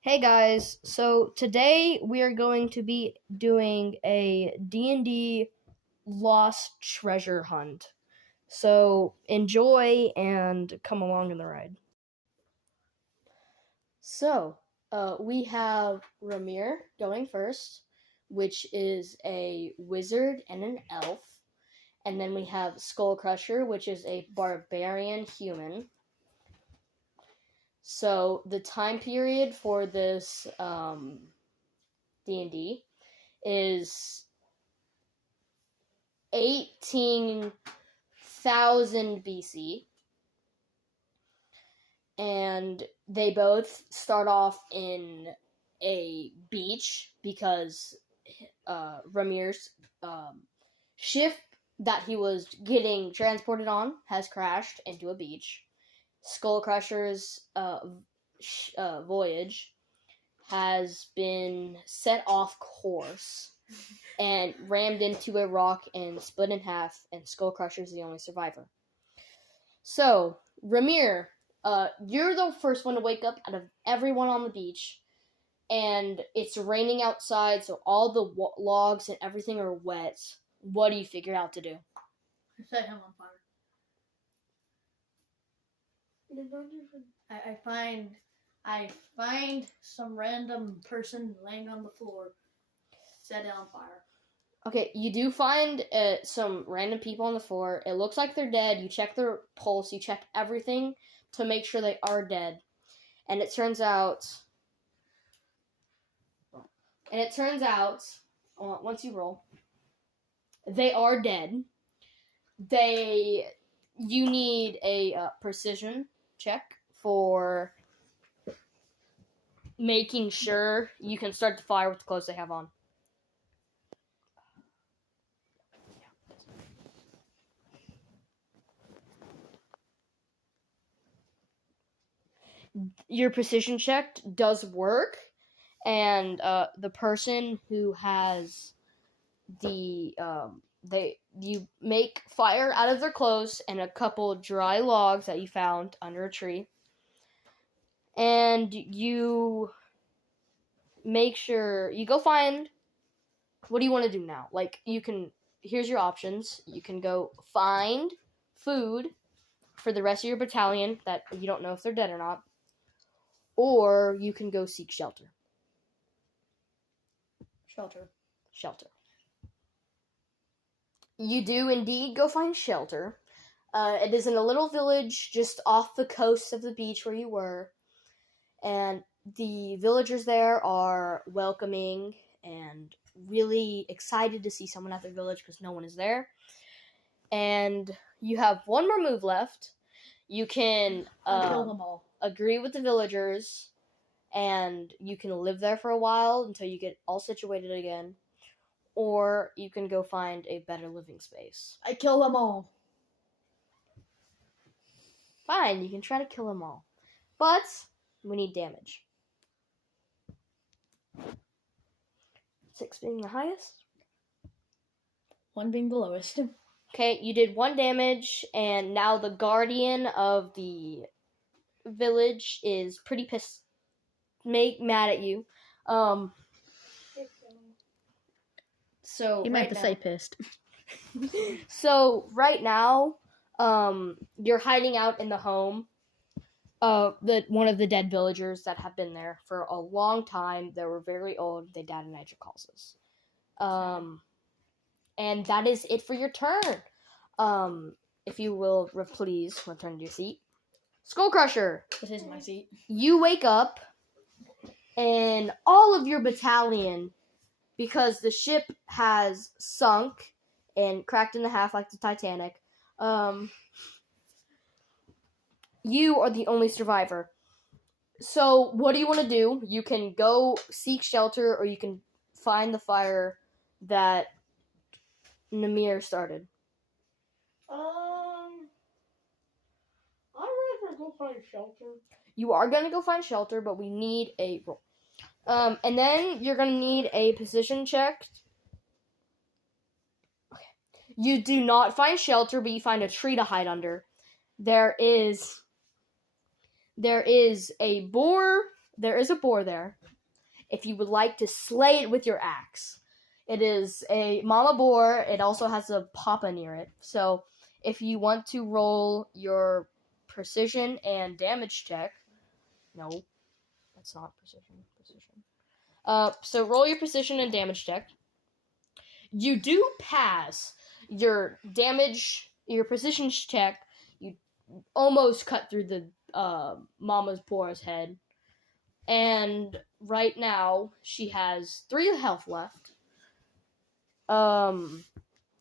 Hey guys, so today we are going to be doing a D&D lost treasure hunt. So enjoy and come along in the ride. So, we have Ramere going first, which is a wizard and an elf. And then we have Skull Crusher, which is a barbarian human. So the time period for this D&D is 18,000 BC, and they both start off in a beach because Ramir's ship that he was getting transported on has crashed into a beach. Skull Crusher's voyage has been set off course and rammed into a rock and split in half, and Skull Crusher's the only survivor. So, Ramir, you're the first one to wake up out of everyone on the beach, and it's raining outside, so all the logs and everything are wet. What do you figure out to do? Set him on fire. I find some random person laying on the floor. Set it on fire. Okay, you do find some random people on the floor. It looks like they're dead. You check their pulse. You check everything to make sure they are dead. And it turns out, once you roll, they are dead. You need a precision check for making sure you can start the fire with the clothes they have on. Your precision check does work, and the person who has you make fire out of their clothes and a couple dry logs that you found under a tree, and you make sure you go find. What do you want to do now? Here's your options. You can go find food for the rest of your battalion that you don't know if they're dead or not, or you can go seek shelter. Shelter. You do indeed go find shelter. It is in a little village just off the coast of the beach where you were, and the villagers there are welcoming and really excited to see someone at their village because no one is there. And you have one more move left. You can kill them all. Agree with the villagers, and you can live there for a while until you get all situated again. Or you can go find a better living space. I kill them all. Fine, you can try to kill them all. But we need damage. 6 being the highest. 1 being the lowest. Okay, you did 1 damage, and now the guardian of the village is pretty mad at you. So You meant to say pissed. So right now, you're hiding out in the home of one of the dead villagers that have been there for a long time. They were very old. They died of natural causes. And that is it for your turn. If you will, please return to your seat. Skull Crusher. This is my seat. You wake up, and all of your battalion, because the ship has sunk and cracked in half like the Titanic, you are the only survivor. So what do you want to do? You can go seek shelter, or you can find the fire that Namir started. I'm gonna go find shelter. You are going to go find shelter, but we need a roll. And then you're going to need a position check. Okay. You do not find shelter, but you find a tree to hide under. There is a boar there is a boar there. If you would like to slay it with your axe, it is a mama boar. It also has a papa near it. So if you want to roll your precision and damage check, no, that's not precision. So roll your precision and damage check. You do pass your damage, your precision check. You almost cut through the mama's boar's head. And right now, she has 3 health left.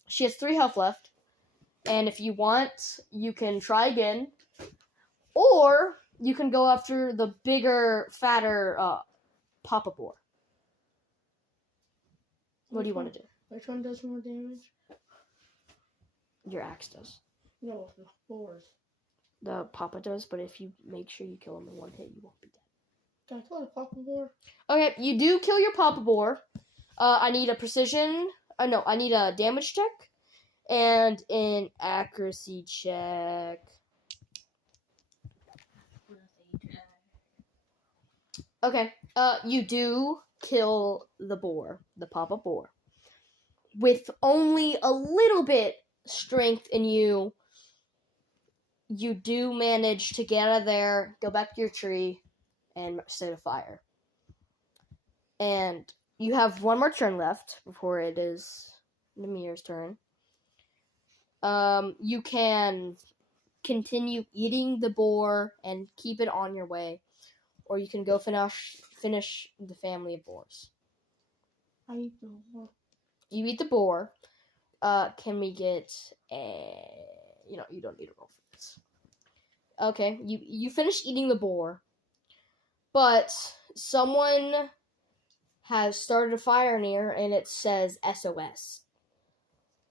She has 3 health left. And if you want, you can try again. Or you can go after the bigger, fatter Papa Boar. What do you want to do? Which one does more damage? Your axe does. No, the boars. The Papa does, but if you make sure you kill him in one hit, you won't be dead. Can I kill the Papa Boar? Okay, you do kill your Papa Boar. I need a precision. No, I need a damage check and an accuracy check. Okay, you do kill the boar, the Papa Boar. With only a little bit strength in you, you do manage to get out of there, go back to your tree, and set a fire. And you have 1 more turn left before it is Namir's turn. You can continue eating the boar and keep it on your way, or you can go finish the family of boars. I eat the boar. You eat the boar. Can we get a... you don't need a roll for this. Okay, you finish eating the boar, but someone has started a fire near, and it says SOS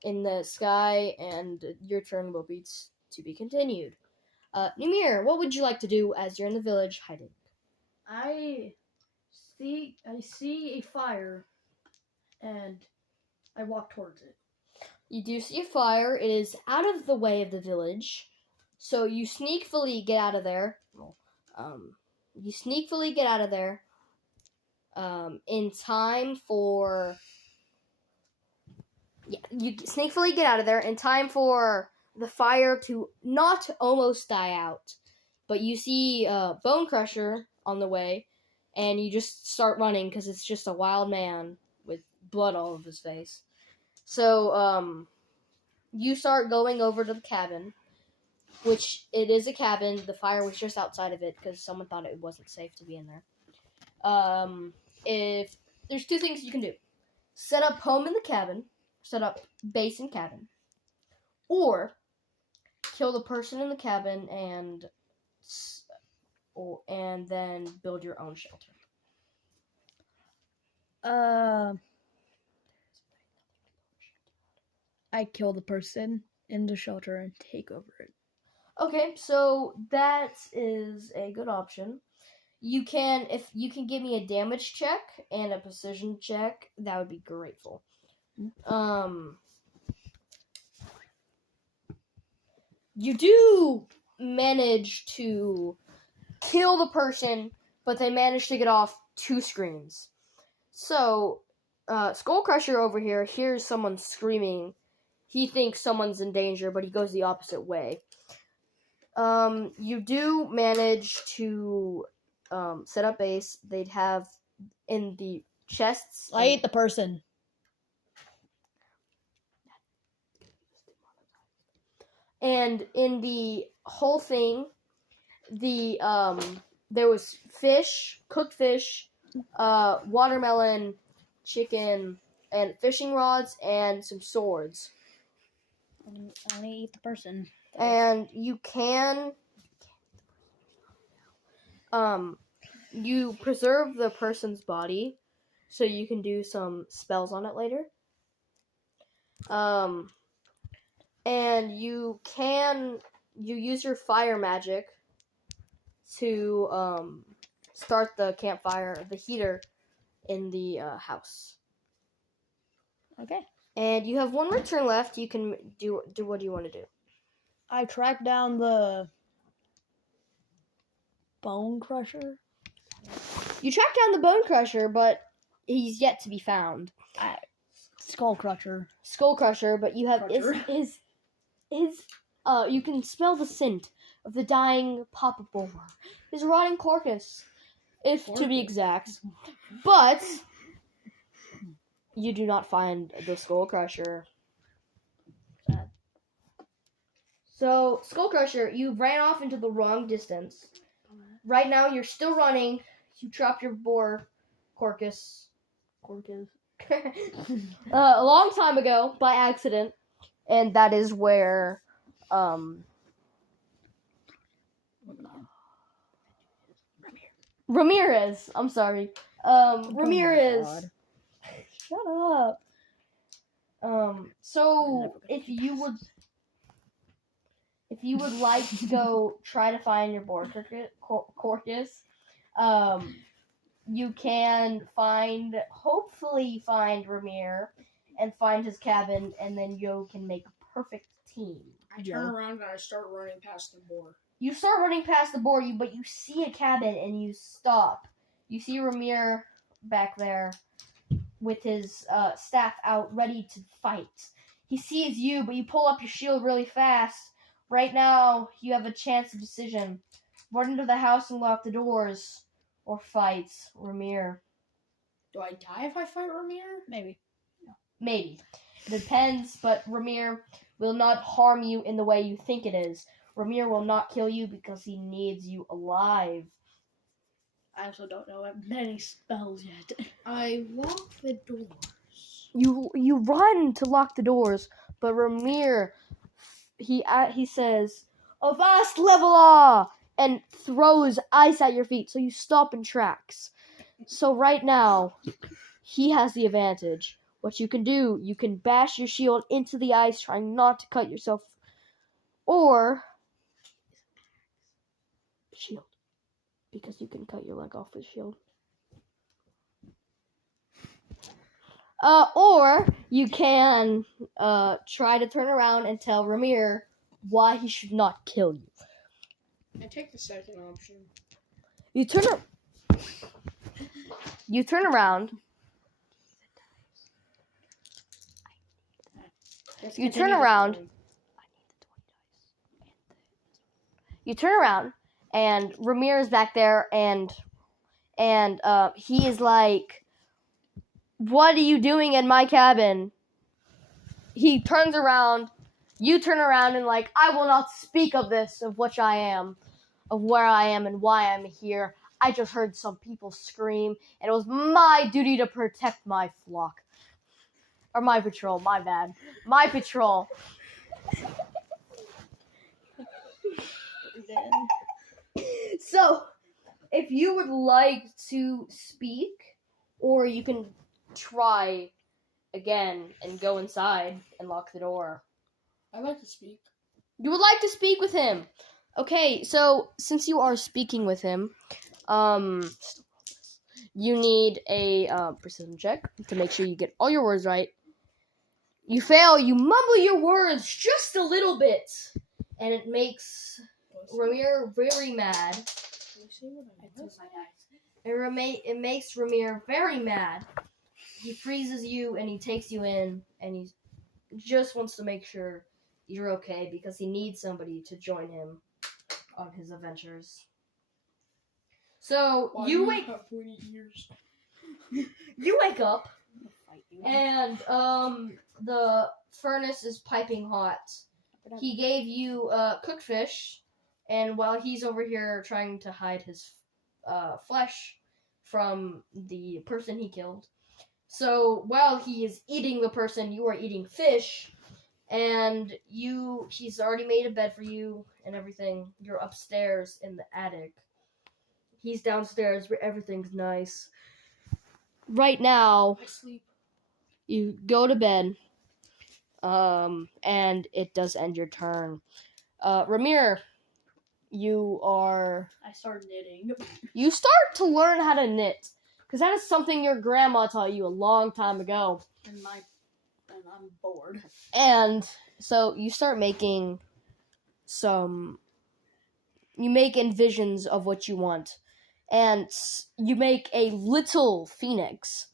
in the sky, and your turn will be to be continued. Namir, what would you like to do as you're in the village hiding? I see a fire, and I walk towards it. You do see a fire. It is out of the way of the village, so you sneakily get out of there. You sneakily get out of there in time for... Yeah, you sneakily get out of there in time for the fire to not almost die out. But you see Bone Crusher on the way, and you just start running because it's just a wild man with blood all over his face. So, you start going over to the cabin, which it is a cabin. The fire was just outside of it because someone thought it wasn't safe to be in there. If there's 2 things you can do. Set up home in the cabin, set up base in cabin, or kill the person in the cabin and then build your own shelter. I kill the person in the shelter and take over it. Okay, so that is a good option. If you can give me a damage check and a precision check, that would be grateful. You do manage to kill the person, but they manage to get off 2 screens. So, Skull Crusher over here hears someone screaming. He thinks someone's in danger, but he goes the opposite way. You do manage to set up base. They'd have in the chests. I ate the person. And in the whole thing, there was fish, cooked fish, watermelon, chicken, and fishing rods, and some swords. I only eat the person. And you can... you preserve the person's body, so you can do some spells on it later. And you use your fire magic to start the campfire, the heater in the house. Okay. And you have 1 more turn left. You can do what do you want to do? I track down the Bone Crusher. You track down the Bone Crusher, but he's yet to be found. Skull Crusher. Skull Crusher, but you have Crusher. his you can smell the scent of the dying Papa Boar, his rotting carcass, if to be exact. But you do not find the Skull Crusher. Sad. So, Skull Crusher, you ran off into the wrong distance. Right now, you're still running. You dropped your boar carcass a long time ago by accident, and that is where Ramirez. I'm sorry, Ramirez. God. Shut up. So if you would like to go try to find your boar carcass, you can hopefully find Ramir and find his cabin, and then you can make a perfect team. I turn around and I start running past the boar. You start running past the boar, but you see a cabin and you stop. You see Ramir back there with his staff out, ready to fight. He sees you, but you pull up your shield really fast. Right now, you have a chance of decision. Run into the house and lock the doors, or fight Ramir. Do I die if I fight Ramir? Maybe. Maybe. It depends, but Ramir will not harm you in the way you think it is. Ramir will not kill you because he needs you alive. I also don't know many spells yet. I lock the doors. You run to lock the doors, but Ramir, he says, "Avast Leveler!" and throws ice at your feet, so you stop in tracks. So right now, he has the advantage. What you can do, you can bash your shield into the ice, trying not to cut yourself, or shield, because you can cut your leg off with shield. Or you can try to turn around and tell Ramir why he should not kill you. I take the second option. You turn around. You turn around. You turn around, and Ramir is back there, and he is like, "What are you doing in my cabin?" He turns around. You turn around and like, "I will not speak of this, of which I am, of where I am and why I'm here. I just heard some people scream, and it was my duty to protect my flock. Or my patrol, my bad. My patrol." So, if you would like to speak, or you can try again and go inside and lock the door. I'd like to speak. You would like to speak with him. Okay, so since you are speaking with him, you need a precision check to make sure you get all your words right. You fail, you mumble your words just a little bit, and it makes Ramir very mad. It makes Ramir very mad. He freezes you and he takes you in, and he just wants to make sure you're okay because he needs somebody to join him on his adventures. So you wake up, and the furnace is piping hot. He gave you cooked fish, and while he's over here trying to hide his flesh from the person he killed. So while he is eating the person, you are eating fish, and he's already made a bed for you and everything. You're upstairs in the attic. He's downstairs where everything's nice. Right now, I sleep. you go to bed, and it does end your turn. Ramir, I start knitting. you start to learn how to knit, because that is something your grandma taught you a long time ago. And I'm bored. And so you start making you make envisions of what you want. and you make a little phoenix,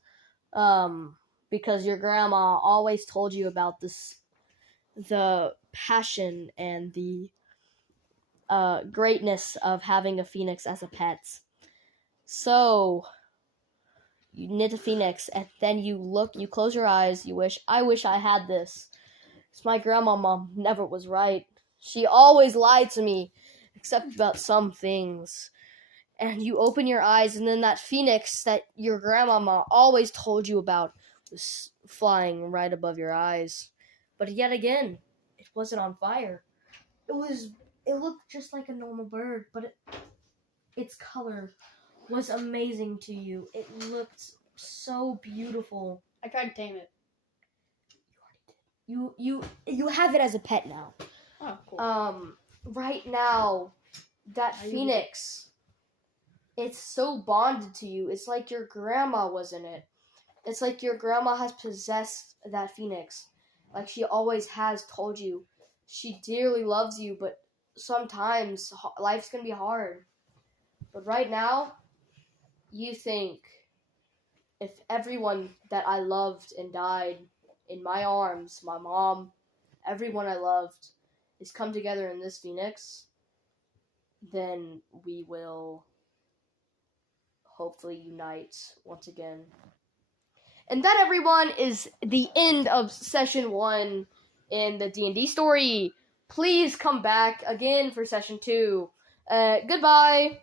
because your grandma always told you about the passion and the greatness of having a phoenix as a pet. So you knit a phoenix, and then you close your eyes, I wish I had this. 'Cause my grandmama never was right. She always lied to me, except about some things. And you open your eyes, and then that phoenix that your grandmama always told you about was flying right above your eyes. But yet again, it wasn't on fire. It looked just like a normal bird, but its color was amazing to you. It looked so beautiful. I tried to tame it. You have it as a pet now. Oh, cool. Right now, that phoenix, it's so bonded to you. It's like your grandma was in it. It's like your grandma has possessed that phoenix. Like she always has told you. She dearly loves you, but sometimes life's gonna be hard. But right now, you think, if everyone that I loved and died in my arms, my mom, everyone I loved, is come together in this phoenix, then we will hopefully unite once again. And that, everyone, is the end of session 1 in the D&D story. Please come back again for session 2. Goodbye.